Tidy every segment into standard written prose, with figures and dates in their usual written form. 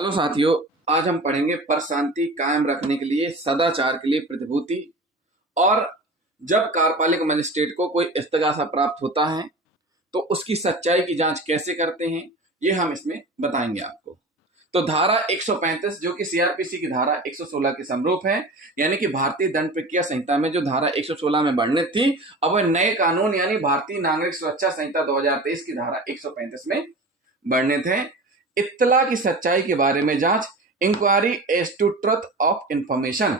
Hello साथियों, आज हम पढ़ेंगे पर शांति कायम रखने के लिए सदाचार के लिए प्रतिभूति और जब कार्यपालिक मजिस्ट्रेट को कोई इस्तगासा प्राप्त होता है तो उसकी सच्चाई की जांच कैसे करते हैं, ये हम इसमें बताएंगे आपको। तो धारा 135 जो कि सीआरपीसी की धारा 116 के समरूप है, यानी कि भारतीय दंड प्रक्रिया संहिता में जो धारा 116 में वर्णित थी, अब वह नए कानून यानी भारतीय नागरिक सुरक्षा संहिता 2023 की धारा 135 में वर्णित है। इत्तला की सच्चाई के बारे में जांच, inquiry as to truth of information.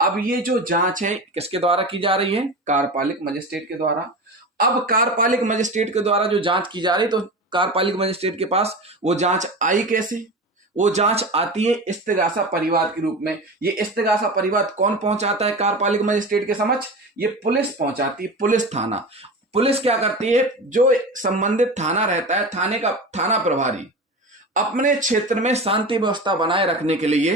अब ये जो जांच है किसके द्वारा की जा रही है? कार्यपालिक मजिस्ट्रेट के द्वारा। अब कार्यपालिक मजिस्ट्रेट के द्वारा जो जांच की जा रही है, तो कार्यपालिक मजिस्ट्रेट के पास वो जांच आई कैसे? वो जांच आती है इस्तगासा परिवाद के रूप में। ये इस्तगासा परिवाद कौन पहुंचाता है कार्यपालिक मजिस्ट्रेट के समक्ष? ये पुलिस पहुंचाती है, पुलिस थाना। पुलिस क्या करती है? जो संबंधित थाना रहता है, थाने का थाना प्रभारी अपने क्षेत्र में शांति व्यवस्था बनाए रखने के लिए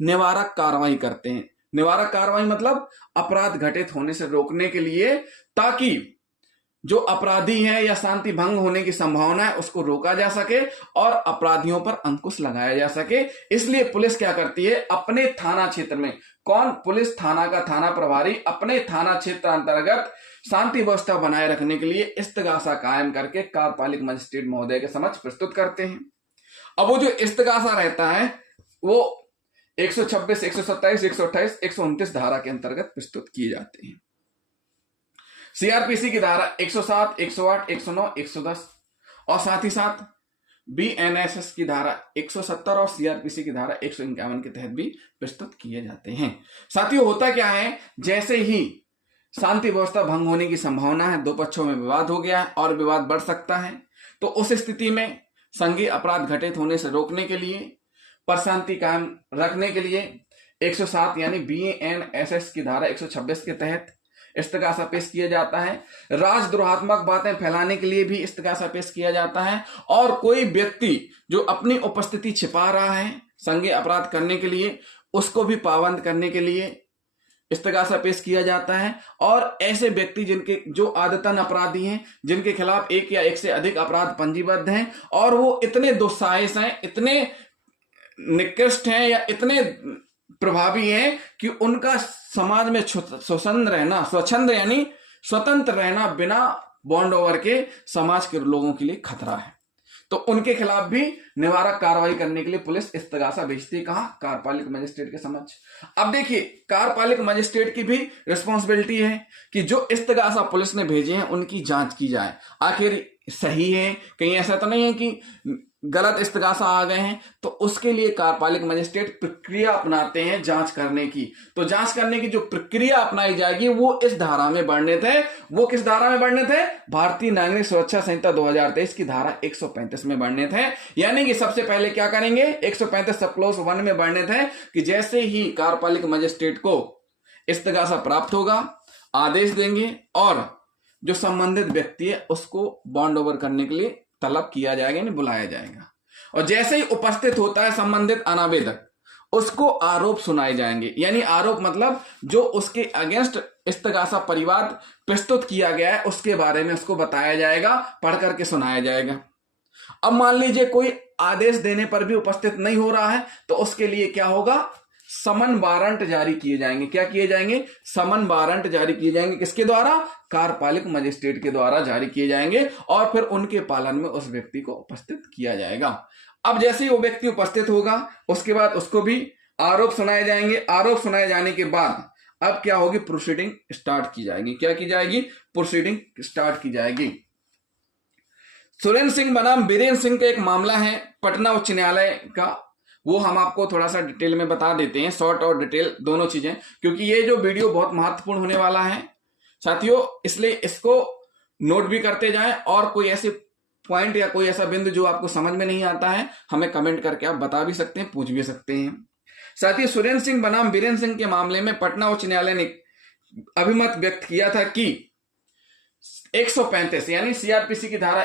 निवारक कार्रवाई करते हैं। निवारक कार्रवाई मतलब अपराध घटित होने से रोकने के लिए, ताकि जो अपराधी है या शांति भंग होने की संभावना है उसको रोका जा सके और अपराधियों पर अंकुश लगाया जा सके। इसलिए पुलिस क्या करती है? अपने थाना क्षेत्र में, कौन? पुलिस थाना का थाना प्रभारी अपने थाना क्षेत्र अंतर्गत शांति व्यवस्था बनाए रखने के लिए इस्तगासा कायम करके कार्यपालिक मजिस्ट्रेट महोदय के समक्ष प्रस्तुत करते हैं। अब वो जो इस्तगासा रहता है वो 126, 127, 128, 129 धारा के अंतर्गत प्रस्तुत किए जाते हैं। सीआरपीसी की धारा 107, 108, 109, 110 और साथ ही साथ बीएनएसएस की धारा 170 और सीआरपीसी की धारा 151 के तहत भी प्रस्तुत किए जाते हैं। साथियों, होता क्या है, जैसे ही शांति व्यवस्था भंग होने की संभावना है, दो पक्षों में विवाद हो गया है और विवाद बढ़ सकता है, तो उस स्थिति में संघीय अपराध घटित होने से रोकने के लिए, पर शांति कायम रखने के लिए 107 यानी बीएनएसएस की धारा 126 के तहत इस्तगासा पेश किया जाता है। राजद्रोहात्मक बातें फैलाने के लिए भी इस्तगासा पेश किया जाता है। और कोई व्यक्ति जो अपनी उपस्थिति छिपा रहा है संघीय अपराध करने के लिए, उसको भी पाबंद करने के लिए इस्तगासा पेश किया जाता है। और ऐसे व्यक्ति जिनके जो आदतन अपराधी हैं, जिनके खिलाफ एक या एक से अधिक अपराध पंजीबद्ध हैं और वो इतने दुस्साहस हैं, इतने निकृष्ट हैं या इतने प्रभावी हैं कि उनका समाज में स्वच्छंद यानी स्वतंत्र रहना बिना बॉन्ड ओवर के समाज के लोगों के लिए खतरा है, तो उनके खिलाफ भी निवारक कार्रवाई करने के लिए पुलिस इस्तगासा भेजती है। कहां? कार्यपालिक मजिस्ट्रेट के समक्ष। अब देखिए, कार्यपालिक मजिस्ट्रेट की भी रिस्पॉन्सिबिलिटी है कि जो इस्तगासा पुलिस ने भेजे हैं उनकी जांच की जाए, आखिर सही है, कहीं ऐसा तो नहीं है कि गलत इस्तगासा आ गए हैं। तो उसके लिए कार्यपालिक मजिस्ट्रेट प्रक्रिया अपनाते हैं जांच करने की। तो जांच करने की जो प्रक्रिया अपनाई जाएगी वो इस धारा में वर्णित है। वो किस धारा में वर्णित है? भारतीय नागरिक सुरक्षा संहिता 2023 की धारा 135 में वर्णित है। यानी कि सबसे पहले क्या करेंगे? 135 सब क्लॉज 1 में वर्णित है कि जैसे ही कार्यपालिक मजिस्ट्रेट को इस्तगासा प्राप्त होगा, आदेश देंगे और जो संबंधित व्यक्ति है उसको बॉन्ड ओवर करने के लिए तलब किया जाएगा, यानी बुलाया जाएगा। और जैसे ही उपस्थित होता है संबंधित अनावेदक, उसको आरोप सुनाए जाएंगे। यानी आरोप मतलब जो उसके अगेंस्ट इस्तगासा परिवाद प्रस्तुत किया गया है उसके बारे में उसको बताया जाएगा, पढ़ करके सुनाया जाएगा। अब मान लीजिए कोई आदेश देने पर भी उपस्थित नहीं हो रहा है, तो उसके लिए क्या होगा? समन वारंट जारी किए जाएंगे। क्या किए जाएंगे? समन वारंट जारी किए जाएंगे। किसके द्वारा? कार्यपालिक मजिस्ट्रेट के द्वारा जारी किए जाएंगे और फिर उनके पालन में उस व्यक्ति को उपस्थित किया जाएगा। अब जैसे ही वो व्यक्ति उपस्थित होगा, उसके बाद उसको भी आरोप सुनाए जाएंगे। आरोप सुनाए जाने के बाद अब क्या होगी? प्रोसीडिंग स्टार्ट की जाएगी। क्या की जाएगी? प्रोसीडिंग स्टार्ट की जाएगी। सुरेंद्र सिंह बनाम बीरेंद्र सिंह का एक मामला है पटना उच्च न्यायालय का, वो हम आपको थोड़ा सा डिटेल में बता देते हैं, शॉर्ट और डिटेल दोनों चीजें, क्योंकि ये जो वीडियो बहुत महत्वपूर्ण होने वाला है साथियों, इसलिए इसको नोट भी करते जाएं। और कोई ऐसे पॉइंट या कोई ऐसा बिंदु जो आपको समझ में नहीं आता है, हमें कमेंट करके आप बता भी सकते हैं, पूछ भी सकते हैं। साथियों, सुरेंद्र सिंह बनाम बीरेंद्र सिंह के मामले में पटना उच्च न्यायालय ने अभिमत व्यक्त किया था कि 135 यानी सीआरपीसी की धारा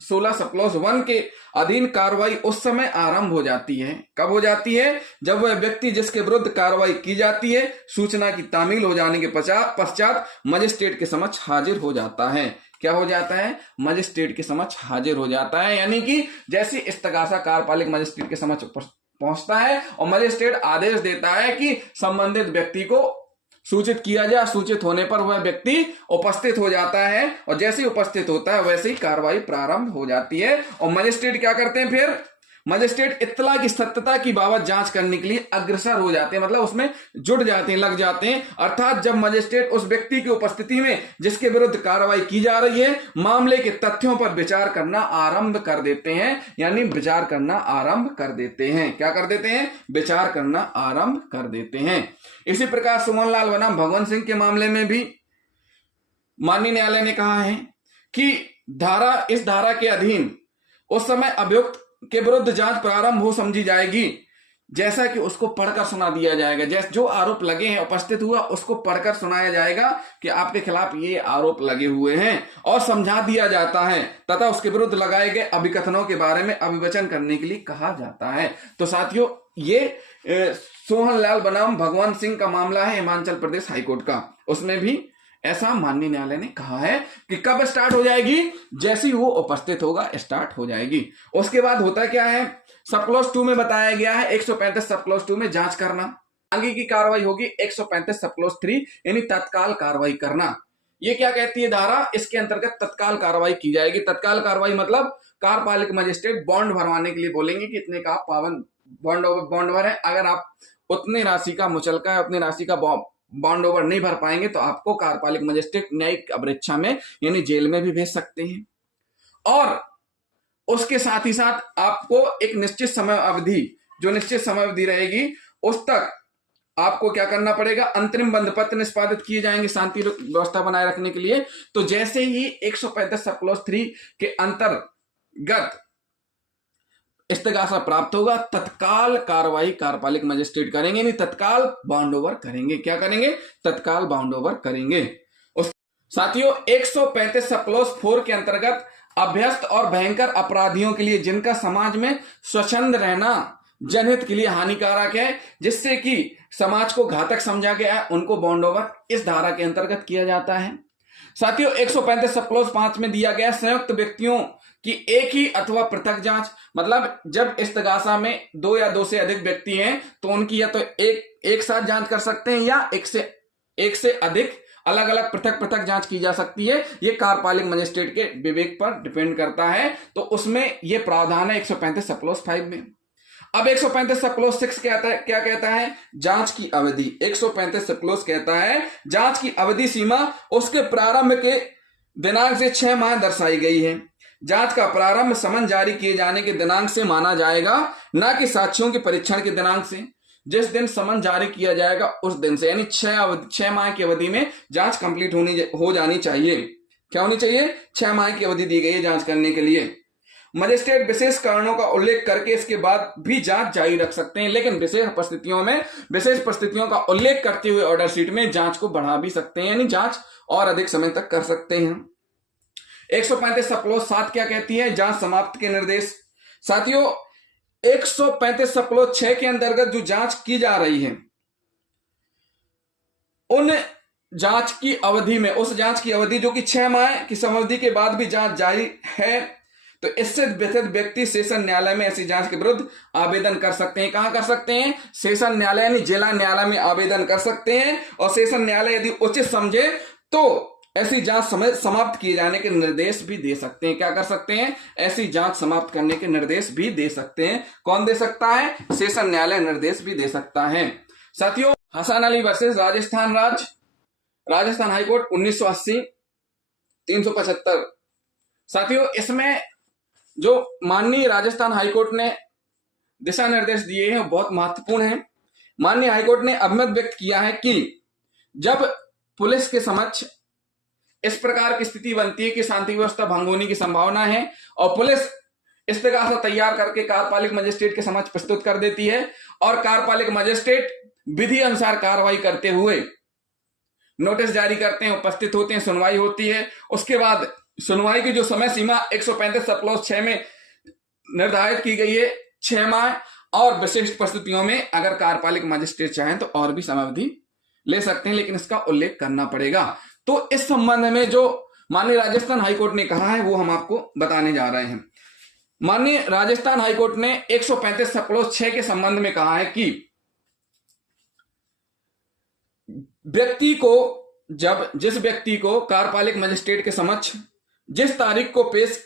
16 सब क्लॉज 1 के अधीन कार्रवाई उस समय आरंभ हो जाती है। कब हो जाती है? जब वह व्यक्ति जिसके विरुद्ध कार्रवाई की जाती है सूचना की तामील हो जाने के पश्चात मजिस्ट्रेट के समक्ष हाजिर हो जाता है। क्या हो जाता है? मजिस्ट्रेट के समक्ष हाजिर हो जाता है, यानी कि जैसे इस्तगासा कार्यपालिक मजिस्ट्रेट के समक्ष पहुंचता है और मजिस्ट्रेट आदेश देता है कि संबंधित व्यक्ति को सूचित किया जाए, सूचित होने पर वह व्यक्ति उपस्थित हो जाता है और जैसे ही उपस्थित होता है वैसे ही कार्रवाई प्रारंभ हो जाती है। और मजिस्ट्रेट क्या करते हैं? फिर मजिस्ट्रेट इत्तला की सत्यता की बाबत जांच करने के लिए अग्रसर हो जाते हैं, मतलब उसमें जुट जाते हैं, लग जाते हैं। अर्थात जब मजिस्ट्रेट उस व्यक्ति की उपस्थिति में जिसके विरुद्ध कार्रवाई की जा रही है मामले के तथ्यों पर विचार करना आरंभ कर देते हैं, यानी विचार करना आरंभ कर देते हैं। क्या कर देते हैं? विचार करना आरंभ कर देते हैं। इसी प्रकार सुमनलाल बनाम भगवंत सिंह के मामले में भी माननीय न्यायालय ने कहा है कि इस धारा के अधीन उस समय अभियुक्त के विरुद्ध जांच प्रारंभ हो समझी जाएगी जैसा कि उसको पढ़कर सुना दिया जाएगा। जैसे जो आरोप लगे हैं उपस्थित हुआ उसको पढ़कर सुनाया जाएगा कि आपके खिलाफ ये आरोप लगे हुए हैं और समझा दिया जाता है तथा उसके विरुद्ध लगाए गए अभिकथनों के बारे में अभिवचन करने के लिए कहा जाता है। तो साथियों ये सोहनलाल बनाम भगवंत सिंह का मामला है हिमाचल प्रदेश हाईकोर्ट का। उसमें भी ऐसा माननीय न्यायालय ने कहा है कि कब स्टार्ट हो जाएगी? जैसे ही वो उपस्थित होगा स्टार्ट हो जाएगी। उसके बाद होता क्या है? सब क्लॉज 2 में बताया गया है 135 सब क्लॉज 2 में जांच करना। आगे की कार्रवाई होगी 135 सब क्लॉज 3 यानी तत्काल कार्रवाई करना। ये क्या कहती है धारा? इसके अंतर्गत तत्काल कार्रवाई की जाएगी। तत्काल कार्रवाई मतलब कार्यपालिक मजिस्ट्रेट बॉन्ड भरवाने के लिए बोलेंगे कि इतने का पावन बॉन्ड भर है, अगर आप उतने राशि का मुचलका है, उतनी राशि का बॉन्ड ओवर नहीं भर पाएंगे तो आपको कार्यपालिक मजिस्ट्रेट न्यायिक अपरीक्षा में यानी जेल में भी भेज सकते हैं। और उसके साथ ही साथ आपको एक निश्चित समय अवधि, जो निश्चित समय अवधि रहेगी उस तक आपको क्या करना पड़ेगा? अंतरिम बंद पत्र निष्पादित किए जाएंगे शांति व्यवस्था बनाए रखने के लिए। तो जैसे ही 135 सब क्लॉज 3 के अंतर्गत इस्तगासा प्राप्त होगा तत्काल कार्रवाई कार्यपालिक मजिस्ट्रेट करेंगे, नहीं तत्काल बाउंड ओवर करेंगे। क्या करेंगे? तत्काल बाउंड ओवर करेंगे। साथियों 135 सब क्लॉज 4 के अंतर्गत अभ्यस्त और भयंकर अपराधियों के लिए जिनका समाज में स्वच्छंद रहना जनहित के लिए हानिकारक है, जिससे कि समाज को घातक समझा गया है, उनको बाउंड ओवर इस धारा के अंतर्गत किया जाता है। साथियों 135 सब क्लॉज 5 में दिया गया संयुक्त व्यक्तियों कि एक ही अथवा पृथक जांच, मतलब जब इस्तगासा में 2 या 2 से अधिक व्यक्ति हैं तो उनकी या तो एक साथ जांच कर सकते हैं या एक से अधिक अलग अलग पृथक जांच की जा सकती है। ये कार्यपालिक मजिस्ट्रेट के विवेक पर डिपेंड करता है। तो उसमें यह प्रावधान है 135 सब क्लॉज 5 में। अब 135 सब क्लॉज 6 क्या कहता है? जांच की अवधि। 135 सब क्लॉज कहता है जांच की अवधि सीमा उसके प्रारंभ के दिनांक से 6 माह दर्शाई गई है। जांच का प्रारंभ समन जारी किए जाने के दिनांक से माना जाएगा, न कि साक्ष्यों के परीक्षण के दिनांक से। जिस दिन समन जारी किया जाएगा उस दिन से, यानी 6 माह की अवधि में जांच कंप्लीट हो जानी चाहिए। क्या होनी चाहिए? 6 माह की अवधि दी गई है जांच करने के लिए। मजिस्ट्रेट विशेष कारणों का उल्लेख करके इसके बाद भी जांच जारी रख सकते हैं, लेकिन विशेष परिस्थितियों का उल्लेख करते हुए ऑर्डर शीट में जांच को बढ़ा भी सकते हैं, यानी जांच और अधिक समय तक कर सकते हैं। 135 सब क्लॉज 7 क्या कहती है? जांच समाप्त के निर्देश। साथियों 135 सब क्लॉज 6 के अंतर्गत जो जांच की जा रही है उन जांच की अवधि में, उस जांच की अवधि जो कि 6 माह की समयावधि के बाद भी जांच जारी है, तो इससे व्यथित व्यक्ति सेशन न्यायालय में ऐसी जांच के विरुद्ध आवेदन कर सकते हैं। कहां कर सकते हैं? सेशन न्यायालय यानी जिला न्यायालय में आवेदन कर सकते हैं और सेशन न्यायालय यदि उचित समझे तो ऐसी जांच समाप्त किए जाने के निर्देश भी दे सकते हैं। क्या कर सकते हैं? ऐसी जांच समाप्त करने के निर्देश भी दे सकते हैं। कौन दे सकता है? सेशन न्यायालय निर्देश भी दे सकता है। साथियों हसन अली वर्सेस राजस्थान हाईकोर्ट 1980 375। साथियों इसमें जो माननीय राजस्थान हाईकोर्ट ने दिशा निर्देश दिए हैं वो बहुत महत्वपूर्ण है। माननीय हाईकोर्ट ने अभिमत व्यक्त किया है कि जब पुलिस के समक्ष इस प्रकार की स्थिति बनती है कि शांति व्यवस्था भंग होने की संभावना है और पुलिस इस्तगासा तैयार करके कार्यपालिक मजिस्ट्रेट के समक्ष प्रस्तुत कर देती है और कार्यपालिक मजिस्ट्रेट विधि अनुसार कार्रवाई करते हुए नोटिस जारी करते हैं, उपस्थित होते हैं, सुनवाई होती है, उसके बाद सुनवाई की जो समय सीमा 135(6) में निर्धारित की गई है 6 माह, और विशिष्ट परिस्थितियों में अगर कार्यपालिक मजिस्ट्रेट चाहें तो और भी समयावधि ले सकते हैं, लेकिन इसका उल्लेख करना पड़ेगा। तो इस संबंध में जो माननीय राजस्थान हाईकोर्ट ने कहा है वो हम आपको बताने जा रहे हैं। माननीय राजस्थान हाईकोर्ट ने 135(6) के संबंध में कहा है कि व्यक्ति को जिस व्यक्ति को कार्यपालिक मजिस्ट्रेट के समक्ष जिस तारीख को पेश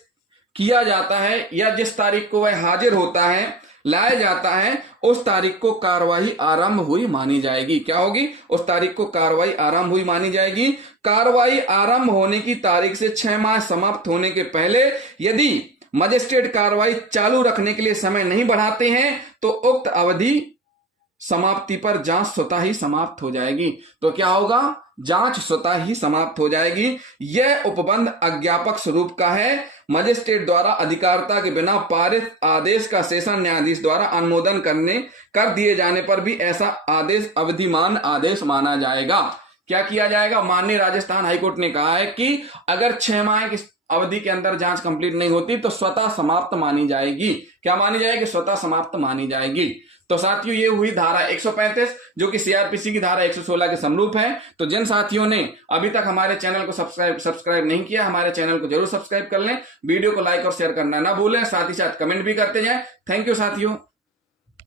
किया जाता है या जिस तारीख को वह हाजिर होता है, लाया जाता है, उस तारीख को कार्रवाई आरंभ हुई मानी जाएगी। क्या होगी? उस तारीख को कार्रवाई आरंभ हुई मानी जाएगी। कार्रवाई आरंभ होने की तारीख से 6 माह समाप्त होने के पहले यदि मजिस्ट्रेट कार्रवाई चालू रखने के लिए समय नहीं बढ़ाते हैं तो उक्त अवधि समाप्ति पर जांच स्वतः ही समाप्त हो जाएगी। तो क्या होगा? जांच स्वतः ही समाप्त हो जाएगी। यह उपबंध अज्ञापक स्वरूप का है। मजिस्ट्रेट द्वारा अधिकारिता के बिना पारित आदेश का सेशन न्यायाधीश द्वारा अनुमोदन कर दिए जाने पर भी ऐसा आदेश अवधिमान आदेश माना जाएगा। क्या किया जाएगा? माननीय राजस्थान हाईकोर्ट ने कहा है कि अगर 6 माह की अवधि के अंदर जांच कंप्लीट नहीं होती तो स्वतः समाप्त मानी जाएगी। क्या मानी जाएगी? स्वतः समाप्त मानी जाएगी। तो साथियों, ये हुई धारा 135 जो कि सीआरपीसी की धारा 116 के समरूप है। तो जिन साथियों ने अभी तक हमारे चैनल को सब्सक्राइब नहीं किया, हमारे चैनल को जरूर सब्सक्राइब कर लें। वीडियो को लाइक और शेयर करना ना भूलें, साथ ही साथ कमेंट भी करते जाएं। थैंक यू साथियों।